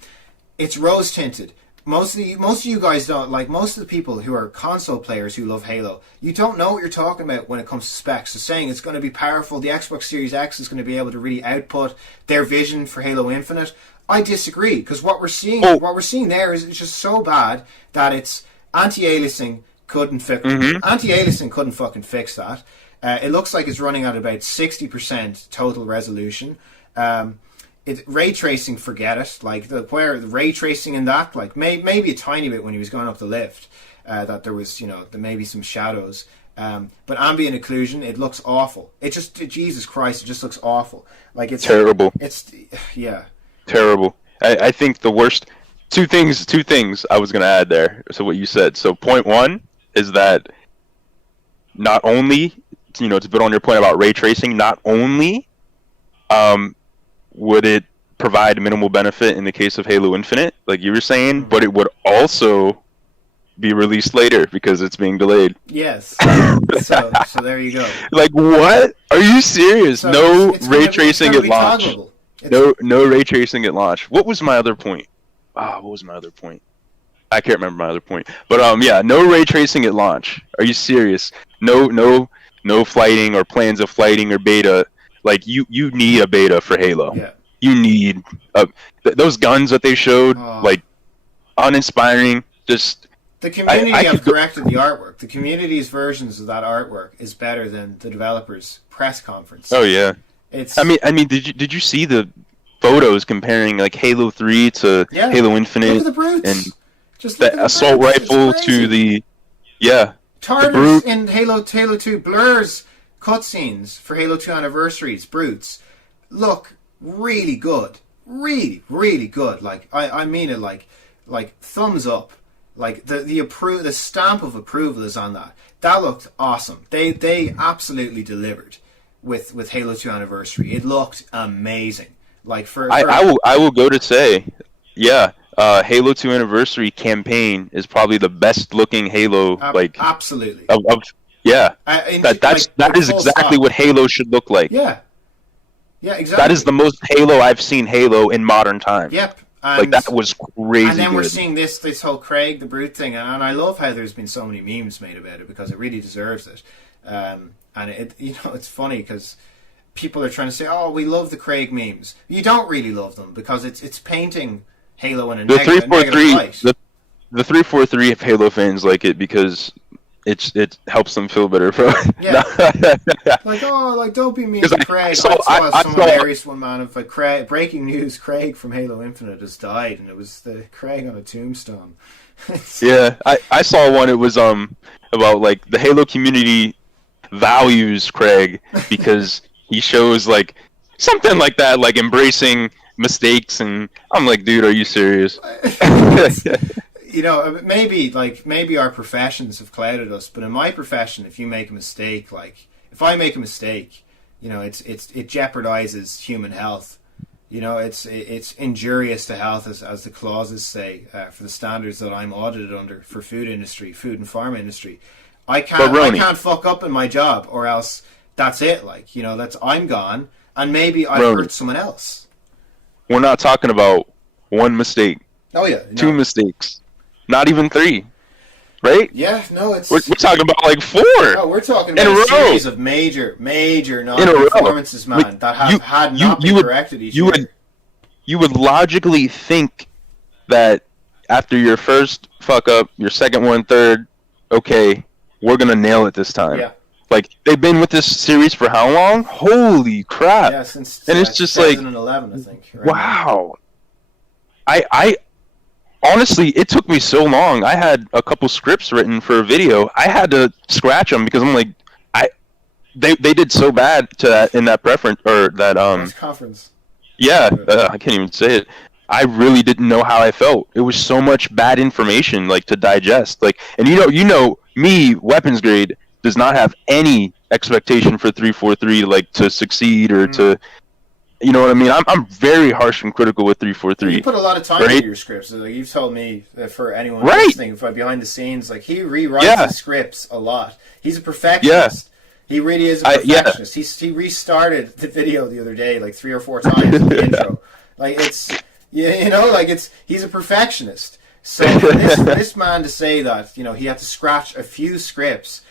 It's rose tinted. Most of you guys don't, like most of the people who are console players who love Halo, you don't know what you're talking about when it comes to specs. So saying it's going to be powerful, the Xbox Series X is going to be able to really output their vision for Halo Infinite, I disagree, because what we're seeing there is it's just so bad that it's anti-aliasing couldn't fucking fix that. It looks like it's running at about 60% total resolution. Ray tracing, forget it. Like where the ray tracing in that, like maybe a tiny bit when he was going up the lift, that there was, you know, there may be some shadows. But ambient occlusion, it looks awful. Jesus Christ, it just looks awful. Like it's terrible. Yeah, terrible. I think the worst two things I was gonna add there. So what you said. So point one is that not only, you know, to build on your point about ray tracing, not only would it provide minimal benefit in the case of Halo Infinite, like you were saying, but it would also be released later because it's being delayed. Yes. So there you go. Like, what? Are you serious? So no it's ray tracing at launch. No ray tracing at launch. What was my other point? What was my other point? I can't remember my other point. But yeah, no ray tracing at launch. Are you serious? No flighting or plans of flighting or beta. Like you need a beta for Halo. Yeah. You need those guns that they showed, like uninspiring. Just the community have corrected the artwork. The community's versions of that artwork is better than the developers' press conference. Oh yeah. I mean, did you see the photos comparing like Halo 3 to Halo Infinite? Look at the brutes. And just the assault rifle to the Tartarus in Halo 2 blurs cutscenes for Halo 2 Anniversaries, Brutes, look really good. Really, really good. Like, I mean it like thumbs up. Like, the stamp of approval is on that. That looked awesome. They absolutely delivered with Halo 2 Anniversary. It looked amazing. Like, I will go to say, yeah, Halo 2 Anniversary campaign is probably the best looking Halo, absolutely. Yeah. That is exactly what Halo should look like. Yeah. Yeah, exactly. That is the most Halo I've seen Halo in modern times. Yep. Like, that was crazy. And then we're good. seeing this whole Craig the Brute thing, and I love how there's been so many memes made about it because it really deserves it. And it's funny because people are trying to say, "Oh, we love the Craig memes." You don't really love them because it's painting Halo in a negative light. The 343 Halo fans like it because it helps them feel better, bro. Yeah. Don't be mean to Craig. I saw some hilarious one, man, of Craig, breaking news, Craig from Halo Infinite has died, and it was the Craig on a tombstone. Yeah, I saw one, it was about, like, the Halo community values Craig because he shows, like, something like that, like embracing mistakes, and I'm like, dude, are you serious? Maybe our professions have clouded us, but in my profession, if you make a mistake, if I make a mistake, it jeopardizes human health. It's injurious to health, as the clauses say, for the standards that I'm audited under for food and pharma industry. I can't fuck up in my job, or else that's it. I'm gone, and maybe I hurt someone else. We're not talking about one mistake. Oh yeah, two mistakes. Not even 3, right? Yeah, no, we're talking about like 4. No, we're talking about a series of major non-performances, man, that had not been corrected each year. You would logically think that after your first fuck up, your second one, third, okay, we're gonna nail it this time. Yeah. Like, they've been with this series for how long? Holy crap! Yeah, since and it's just 2011, I think. Right? Wow. I honestly, it took me so long. I had a couple scripts written for a video. I had to scratch them because I'm like, they did so bad to that in that preference or that conference. Yeah, I can't even say it. I really didn't know how I felt. It was so much bad information, like, to digest. Like, and you know, me, Wpns Grade does not have any expectation for 343, like, to succeed or to. You know what I mean? I'm very harsh and critical with 343. You put a lot of time into your scripts. Like, you've told me, for anyone listening, behind the scenes, like, he rewrites his scripts a lot. He's a perfectionist. Yeah. He really is a perfectionist. He restarted the video the other day, like, 3 or 4 times in the intro. Like, he's a perfectionist. So for this man to say that, he had to scratch a few scripts,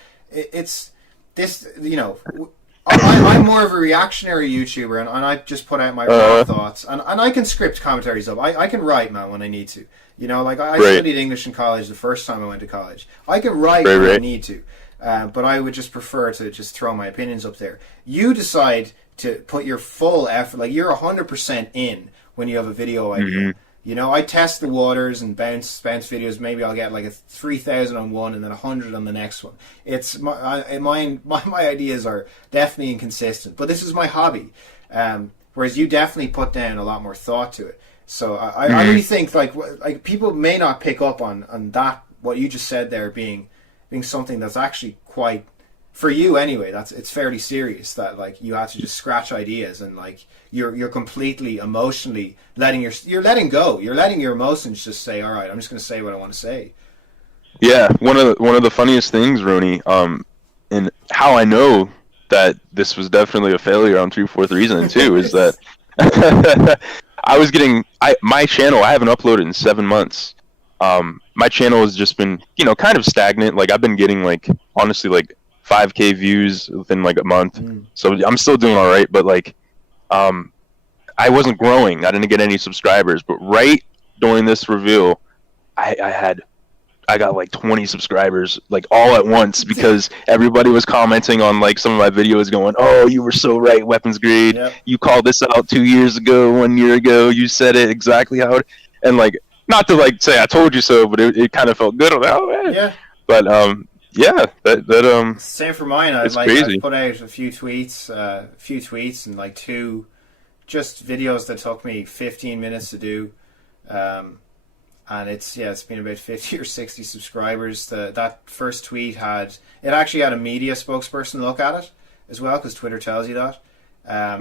I'm more of a reactionary YouTuber, and I just put out my raw thoughts, and I can script commentaries up. I can write, man, when I need to. I studied English in college the first time I went to college. I can write when I need to, but I would just prefer to just throw my opinions up there. You decide to put your full effort, like, you're 100% in when you have a video idea. I test the waters and bounce videos. Maybe I'll get like a 3,000 on one and then 100 on the next one. It's my ideas are definitely inconsistent, but this is my hobby. Whereas you definitely put down a lot more thought to it. So I really think like people may not pick up on that, what you just said there being something that's actually quite, for you anyway, it's fairly serious, that like you have to just scratch ideas, and like you're completely emotionally letting go. You're letting your emotions just say, all right, I'm just going to say what I want to say. Yeah, one of the funniest things, Ronnie, and how I know that this was definitely a failure on 343's end too, is that my channel, I haven't uploaded in 7 months. My channel has just been, kind of stagnant. Like, I've been getting, like, honestly, like 5K views within like a month. So I'm still doing all right, but like, I wasn't growing. I didn't get any subscribers, but right during this reveal, I got like 20 subscribers, like, all at once, because everybody was commenting on like some of my videos going, oh, you were so right, Wpns Grade. Yep. You called this out 2 years ago, 1 year ago. You said it exactly how it, and like, not to like say I told you so, but it kind of felt good. I'm like, oh man. Yeah. But yeah, that Same for mine. it's I've crazy. put out a few tweets, and like two just videos that took me 15 minutes to do. Um, and it's been about 50 or 60 subscribers. That first tweet actually had a media spokesperson look at it as well, because Twitter tells you that.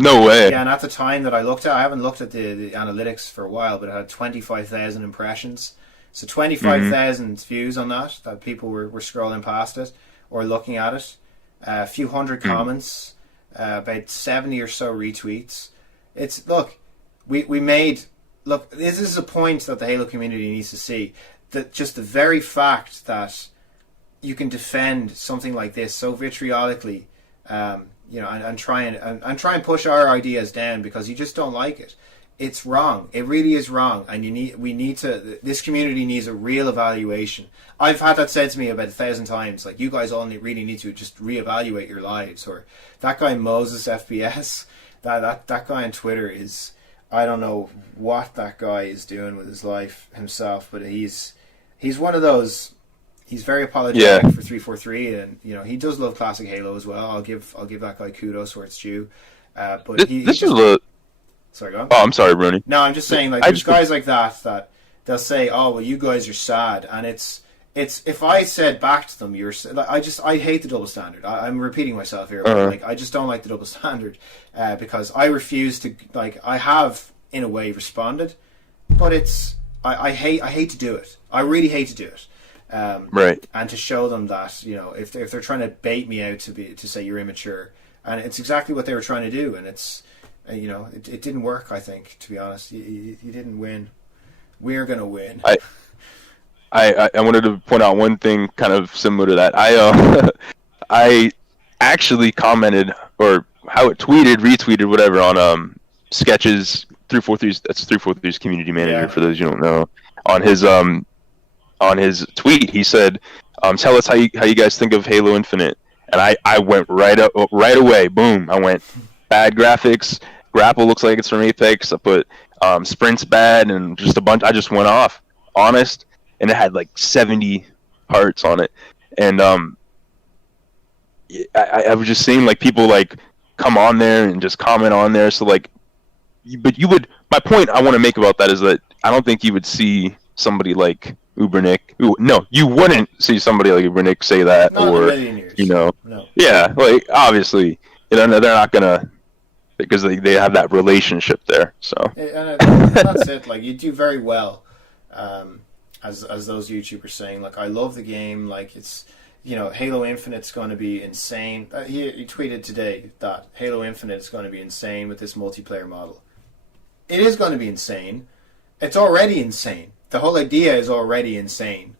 No way. Yeah, and at the time that I looked at, I haven't looked at the analytics for a while, but it had 25,000 impressions. So 25,000 views on that people were scrolling past it or looking at it. A few hundred comments, about 70 or so retweets. This is a point that the Halo community needs to see. That just the very fact that you can defend something like this so vitriolically, and try and push our ideas down because you just don't like it. It's wrong. It really is wrong, and this community needs a real evaluation. I've had that said to me about 1,000 times. Like, you guys all really need to just reevaluate your lives. Or that guy Moses FPS, that guy on Twitter is. I don't know what that guy is doing with his life himself, but he's one of those. He's very apologetic for 343, and he does love classic Halo as well. I'll give that guy kudos where it's due. But This is a. Sorry, go on. Oh, I'm sorry, Brony. No, I'm just saying, like, there's guys like that they'll say, "Oh, well, you guys are sad," and it's if I said back to them, I hate the double standard. I'm repeating myself here, but like, I just don't like the double standard because I refuse to, like, I have in a way responded, but I hate to do it. I really hate to do it. Right. And to show them that, if they're trying to bait me out to say you're immature, and it's exactly what they were trying to do, and it's it didn't work. I think, to be honest, you didn't win. We're gonna win. I wanted to point out one thing kind of similar to that. I actually commented or retweeted whatever on Sketches 343's. That's 343's community manager, for those you don't know. On his tweet, he said, "Tell us how you guys think of Halo Infinite." And I went right away. Boom! I went, bad graphics. Grapple looks like it's from Apex. I put sprints bad and just a bunch. I just went off, honest, and it had like 70 hearts on it. And I was just seeing like people like come on there and just comment on there. So like, but you would. My point I want to make about that is that I don't think you would see somebody like Ubernick. No, you wouldn't see somebody like Ubernick say that. Not or in a million years. No. Yeah, like obviously they're not gonna, because they have that relationship there. So and that's it. Like, you do very well, as those YouTubers saying, like, I love the game. Like, it's Halo Infinite's going to be insane. He tweeted today that Halo Infinite is going to be insane with this multiplayer model. It is going to be insane. It's already insane. The whole idea is already insane.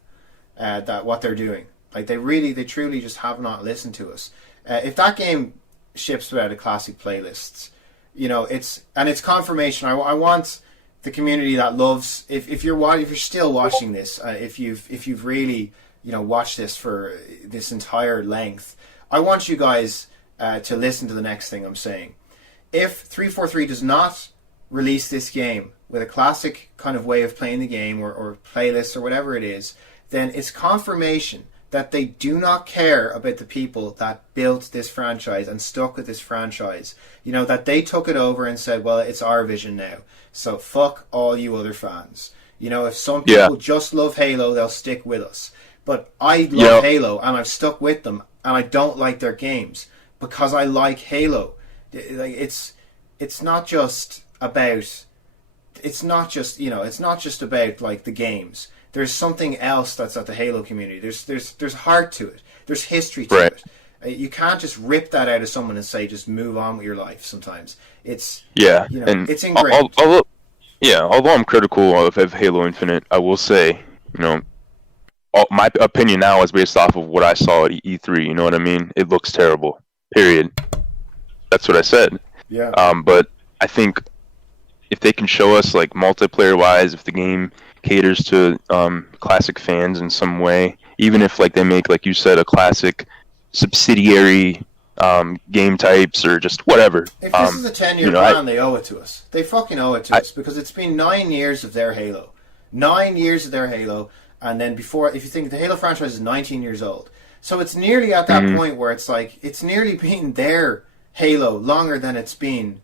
That what they're doing, like, they truly just have not listened to us. If that game ships without a classic playlists, it's confirmation. I want the community that loves. If you're still watching this, if you've really watched this for this entire length, I want you guys to listen to the next thing I'm saying. If 343 does not release this game with a classic kind of way of playing the game or playlists or whatever it is, then it's confirmation that they do not care about the people that built this franchise and stuck with this franchise. That they took it over and said, well, it's our vision now, so fuck all you other fans. If some people just love Halo, they'll stick with us. But I love Halo, and I've stuck with them, and I don't like their games because I like Halo. Like, it's not just about like the games. There's something else that's at the Halo community. There's heart to it. There's history to it. You can't just rip that out of someone and say just move on with your life. Sometimes it's and it's ingrained. Although I'm critical of Halo Infinite, I will say, my opinion now is based off of what I saw at E3. You know what I mean? It looks terrible. Period. That's what I said. Yeah. But I think if they can show us, like, multiplayer-wise, if the game caters to classic fans in some way, even if, like, they make, like you said, a classic subsidiary game types or just whatever. If this is a 10-year plan, they owe it to us. They fucking owe it to us, because it's been 9 years of their Halo. 9 years of their Halo, and then before, if you think the Halo franchise is 19 years old, So it's nearly at that point where it's like, it's nearly been their Halo longer than it's been,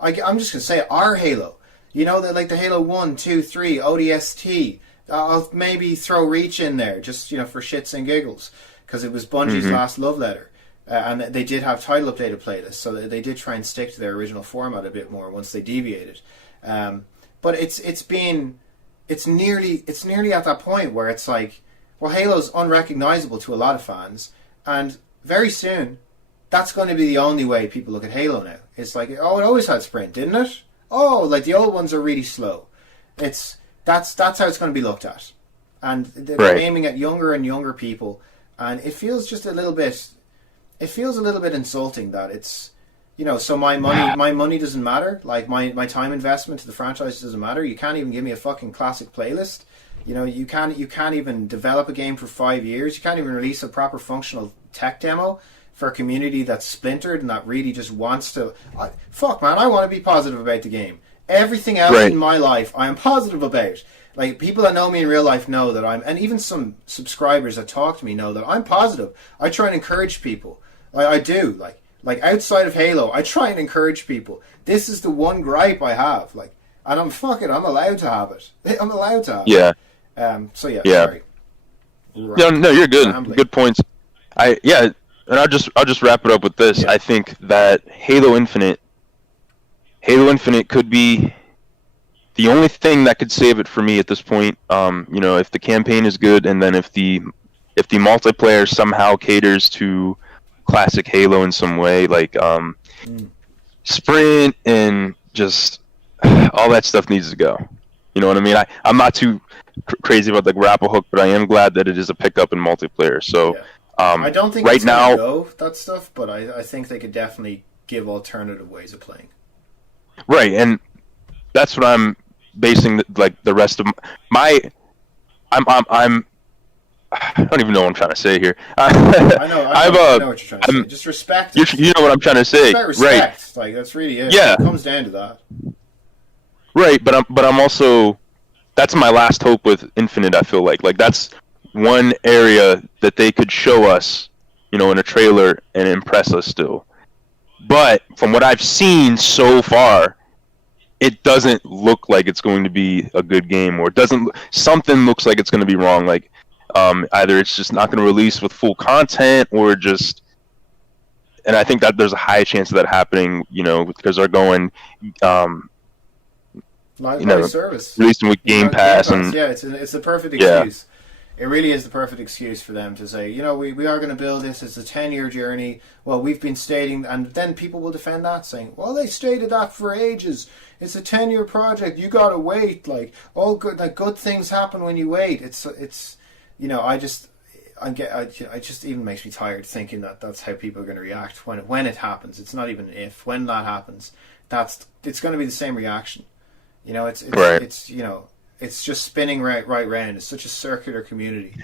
I'm just going to say, our Halo. You know, like the Halo 1, 2, 3, ODST. I'll maybe throw Reach in there, just, you know, for shits and giggles, because it was Bungie's last love letter. And they did have title updated playlists, so they did try and stick to their original format a bit more once they deviated. But it's nearly at that point where it's like, well, Halo's unrecognizable to a lot of fans, and very soon that's going to be the only way people look at Halo now. It's like, oh, it always had sprint, didn't it? Oh, like the old ones are really slow. That's how it's going to be looked at, and they're aiming at younger and younger people, and it feels just a little bit. It feels a little bit insulting that it's, you know, so my money doesn't matter. Like my time investment to the franchise doesn't matter. You can't even give me a fucking classic playlist. You know, you can't even develop a game for 5 years. You can't even release a proper functional tech demo for a community that's splintered and that really just wants to... fuck, man, I want to be positive about the game. Everything else in my life, I am positive about. Like, people that know me in real life know that I'm... And even some subscribers that talk to me know that I'm positive. I try and encourage people. I do. Like, outside of Halo, I try and encourage people. This is the one gripe I have. Like, and I'm allowed to have it. I'm allowed to have it. So, sorry. Right. No, you're good. Rambling. Good points. And I'll just wrap it up with this. I think that Halo Infinite could be the only thing that could save it for me at this point. You know, if the campaign is good, and then if the multiplayer somehow caters to classic Halo in some way, like sprint and just all that stuff needs to go. You know what I mean? I'm not too crazy about the grapple hook, but I am glad that it is a pickup in multiplayer. So. I don't think it's going to go, that stuff, but I think they could definitely give alternative ways of playing. Right, and that's what I'm basing the rest of my... I don't even know what I'm trying to say here. I know what you're trying to say. Just respect it. You know what I'm trying to say. Respect. Like, that's really it. Yeah. It comes down to that. Right, but I'm also... That's my last hope with Infinite, I feel like. Like, that's one area that they could show us, you know, in a trailer and impress us still. But from what I've seen so far, it doesn't look like it's going to be a good game, or something looks like it's going to be wrong. Like either it's just not going to release with full content, or just, and I think that there's a high chance of that happening, you know, because they're going live service, releasing with Game Pass, and it's the perfect excuse. It really is the perfect excuse for them to say, you know, we are going to build this. It's a 10-year journey. Well, we've been stating, and then people will defend that, saying, well, they stated that for ages. It's a 10-year project. You got to wait. Like, all good, like, good things happen when you wait. It's, you know, it just even makes me tired thinking that that's how people are going to react when it happens. It's not even if. When that happens, it's going to be the same reaction. You know, it's you know, it's just spinning right round. It's such a circular community,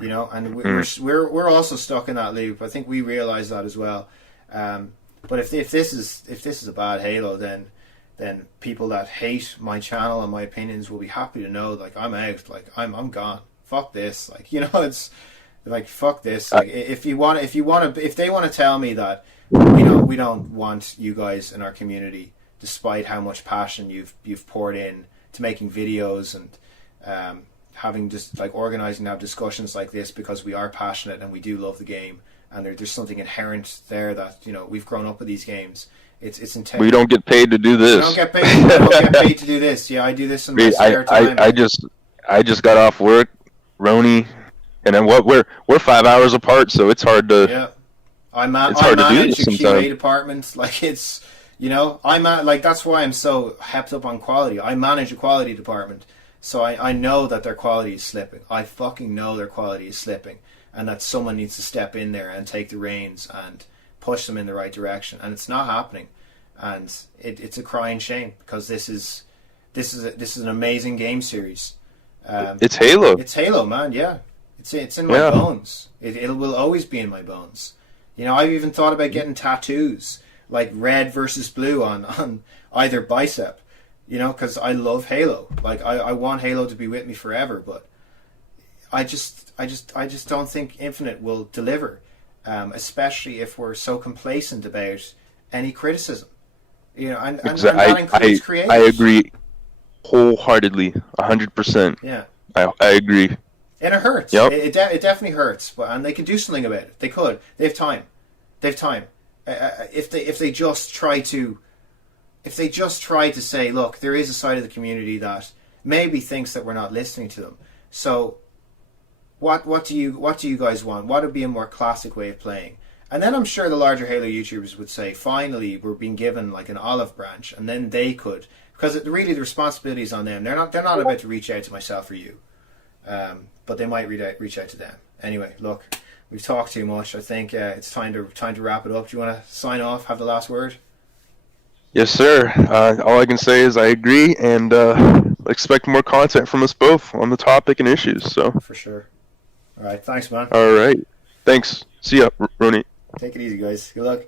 you know, and we're also stuck in that loop. I think we realize that as well. But if this is a bad Halo, then people that hate my channel and my opinions will be happy to know, like, I'm out, like I'm gone. Fuck this, like, you know, it's like, fuck this. Like, if they want to tell me that we don't want you guys in our community, despite how much passion you've poured in to making videos and having just like organizing to have discussions like this, because we are passionate and we do love the game, and there's something inherent there that, you know, we've grown up with these games. It's intense. We don't get paid to do this. We don't get paid to do this. Yeah, I do this in my spare time. I just got off work, Roni, and then we're 5 hours apart, so it's hard to. Yeah, I manage a QA department. Like, it's, you know, that's why I'm so hepped up on quality. I manage a quality department, so I know that their quality is slipping. I fucking know their quality is slipping, and that someone needs to step in there and take the reins and push them in the right direction, and it's not happening, and it's a crying shame, because this is an amazing game series. It's Halo. It's Halo, man. Yeah, it's in my bones. It will always be in my bones. You know, I've even thought about getting tattoos, like red versus blue on either bicep, you know, because I love Halo. Like, I want Halo to be with me forever, but I just don't think Infinite will deliver, especially if we're so complacent about any criticism. You know, and that includes creators. I agree wholeheartedly, 100%. Yeah, I agree. And it hurts. Yep. It definitely hurts, and they can do something about it. They could. They have time. They have time. If they just try to say, look, there is a side of the community that maybe thinks that we're not listening to them. So, what do you guys want? What would be a more classic way of playing? And then I'm sure the larger Halo YouTubers would say, finally, we're being given like an olive branch, and then they could, because really the responsibility is on them. They're not about to reach out to myself or you, but they might reach out to them. Anyway, look, we've talked too much. I think it's time to wrap it up. Do you want to sign off? Have the last word? Yes, sir. All I can say is I agree, and expect more content from us both on the topic and issues. So for sure. All right, thanks, man. All right, thanks. See ya, Ronnie. Take it easy, guys. Good luck.